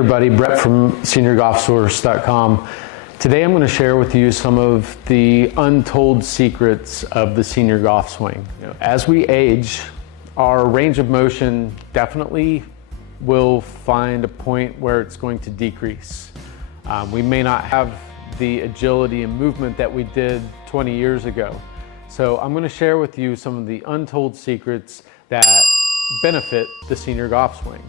Everybody, Brett from SeniorGolfSource.com. Today I'm going to share with you some of the untold secrets of the senior golf swing. As we age, our range of motion definitely will find a point where it's going to decrease. We may not have the agility and movement that we did 20 years ago. So I'm going to share with you some of the untold secrets that benefit the senior golf swing.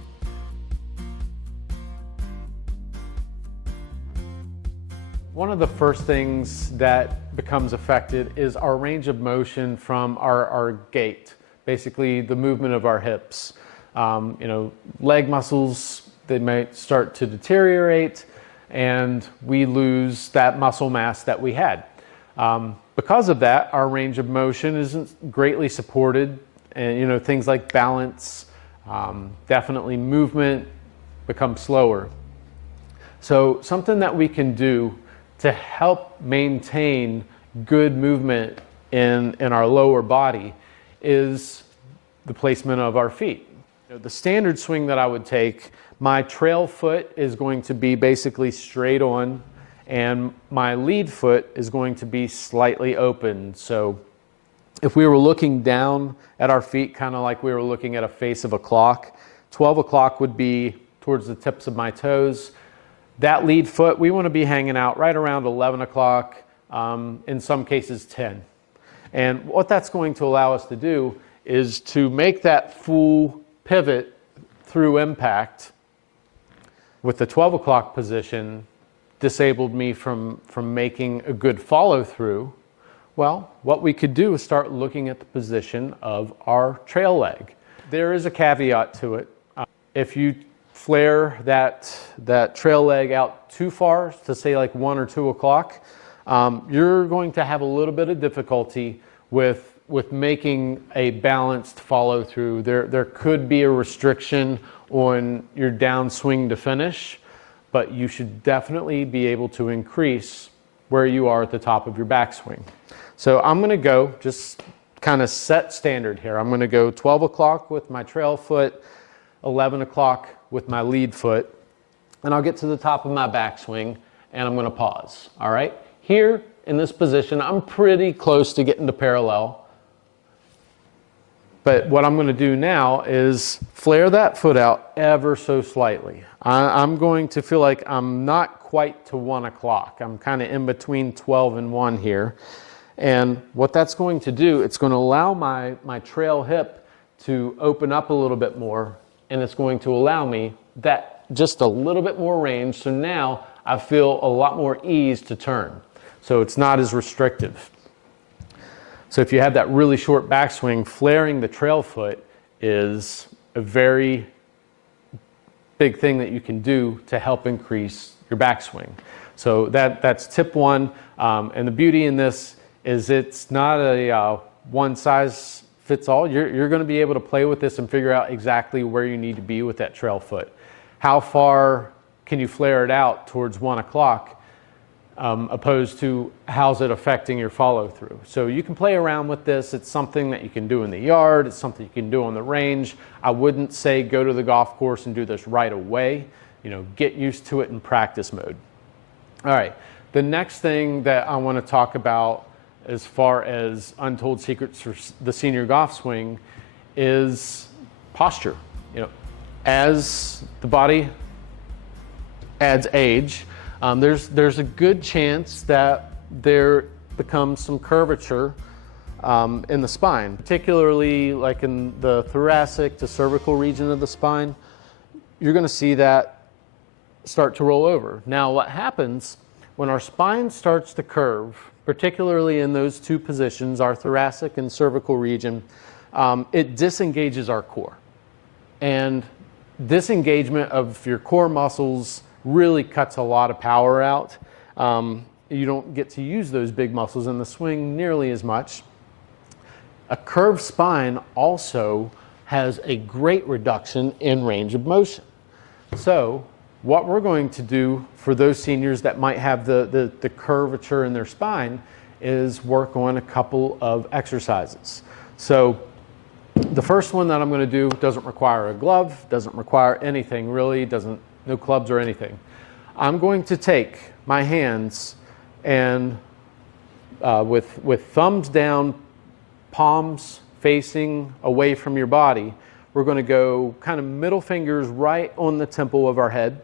One of the first things that becomes affected is our range of motion from our gait, basically the movement of our hips. Leg muscles, they might start to deteriorate and we lose that muscle mass that we had. Because of that, our range of motion isn't greatly supported, and things like balance, definitely movement becomes slower. So something that we can do to help maintain good movement in our lower body is the placement of our feet. The standard swing that I would take, my trail foot is going to be basically straight on and my lead foot is going to be slightly open. So if we were looking down at our feet, kind of like we were looking at a face of a clock, 12 o'clock would be towards the tips of my toes. That lead foot, we want to be hanging out right around 11 o'clock, in some cases 10. And what that's going to allow us to do is to make that full pivot through impact. With the 12 o'clock position, disabled me from making a good follow through. Well, what we could do is start looking at the position of our trail leg. There is a caveat to it. If you flare that trail leg out too far to say like 1 or 2 o'clock, you're going to have a little bit of difficulty with making a balanced follow through. There could be a restriction on your downswing to finish, but you should definitely be able to increase where you are at the top of your backswing. So I'm going to go just kind of set standard here. I'm going to go 12 o'clock with my trail foot, 11 o'clock with my lead foot, and I'll get to the top of my backswing and I'm going to pause. All right, here in this position I'm pretty close to getting to parallel, but what I'm going to do now is flare that foot out ever so slightly. I'm going to feel like I'm not quite to 1 o'clock. I'm kind of in between 12 and 1 here, and what that's going to do, it's going to allow my trail hip to open up a little bit more, and it's going to allow me that just a little bit more range. So now I feel a lot more ease to turn. So it's not as restrictive. So if you have that really short backswing, flaring the trail foot is a very big thing that you can do to help increase your backswing. So that's tip one. And the beauty in this is it's not a one size fits all. You're going to be able to play with this and figure out exactly where you need to be with that trail foot. How far can you flare it out towards 1 o'clock, opposed to how's it affecting your follow through. So you can play around with this. It's something that you can do in the yard. It's something you can do on the range. I wouldn't say go to the golf course and do this right away. Get used to it in practice mode. All right, the next thing that I want to talk about as far as untold secrets for the senior golf swing is posture. As the body adds age, there's a good chance that there becomes some curvature in the spine, particularly like in the thoracic to cervical region of the spine. You're going to see that start to roll over. Now, what happens when our spine starts to curve, particularly in those two positions, our thoracic and cervical region, it disengages our core. And disengagement of your core muscles really cuts a lot of power out. You don't get to use those big muscles in the swing nearly as much. A curved spine also has a great reduction in range of motion. So what we're going to do for those seniors that might have the curvature in their spine is work on a couple of exercises. So the first one that I'm going to do doesn't require a glove, doesn't require anything really, doesn't no clubs or anything. I'm going to take my hands and with thumbs down, palms facing away from your body, we're going to go kind of middle fingers right on the temple of our head.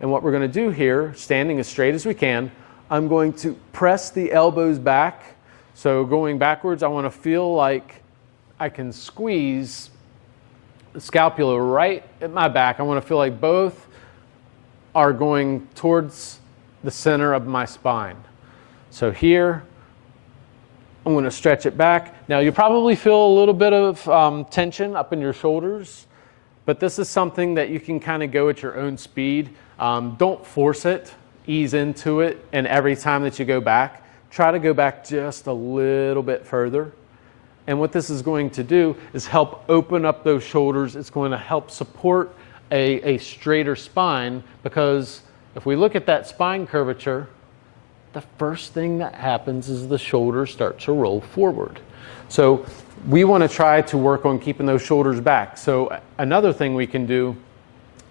And what we're going to do here, standing as straight as we can, I'm going to press the elbows back. So going backwards, I want to feel like I can squeeze the scapula right at my back. I want to feel like both are going towards the center of my spine. So here, I'm going to stretch it back. Now you probably feel a little bit of tension up in your shoulders, but this is something that you can kind of go at your own speed. Don't force it, ease into it, and every time that you go back, try to go back just a little bit further. And what this is going to do is help open up those shoulders. It's going to help support a straighter spine, because if we look at that spine curvature, the first thing that happens is the shoulders start to roll forward. So we want to try to work on keeping those shoulders back. So another thing we can do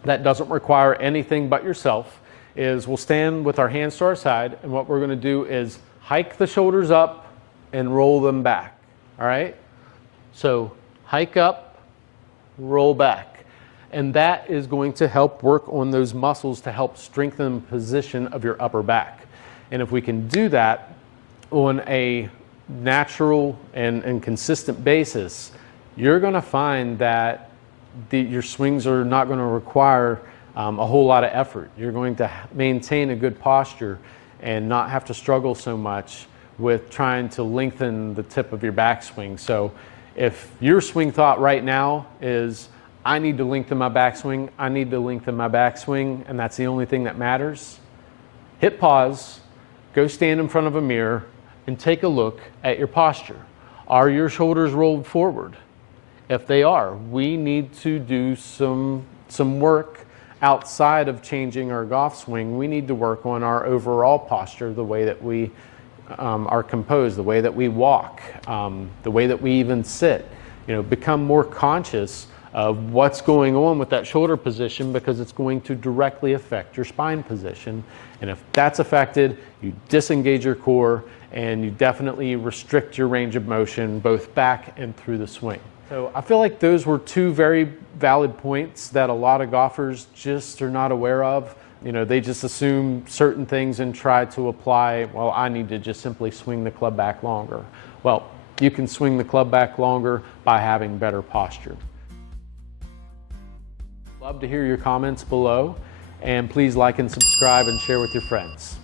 that doesn't require anything but yourself is we'll stand with our hands to our side, and what we're going to do is hike the shoulders up and roll them back. All right? So hike up, roll back. And that is going to help work on those muscles to help strengthen the position of your upper back. And if we can do that on a natural and consistent basis, you're going to find that your swings are not going to require a whole lot of effort. You're going to maintain a good posture and not have to struggle so much with trying to lengthen the tip of your backswing. So if your swing thought right now is, I need to lengthen my backswing, I need to lengthen my backswing, and that's the only thing that matters, hit pause, go stand in front of a mirror, and take a look at your posture. Are your shoulders rolled forward? If they are, we need to do some work outside of changing our golf swing. We need to work on our overall posture, the way that we are composed, the way that we walk, the way that we even sit. You know, become more conscious of what's going on with that shoulder position, because it's going to directly affect your spine position. And if that's affected, you disengage your core and you definitely restrict your range of motion, both back and through the swing. So I feel like those were two very valid points that a lot of golfers just are not aware of. You know, they just assume certain things and try to apply, well, I need to just simply swing the club back longer. Well, you can swing the club back longer by having better posture. Love to hear your comments below, and please like and subscribe and share with your friends.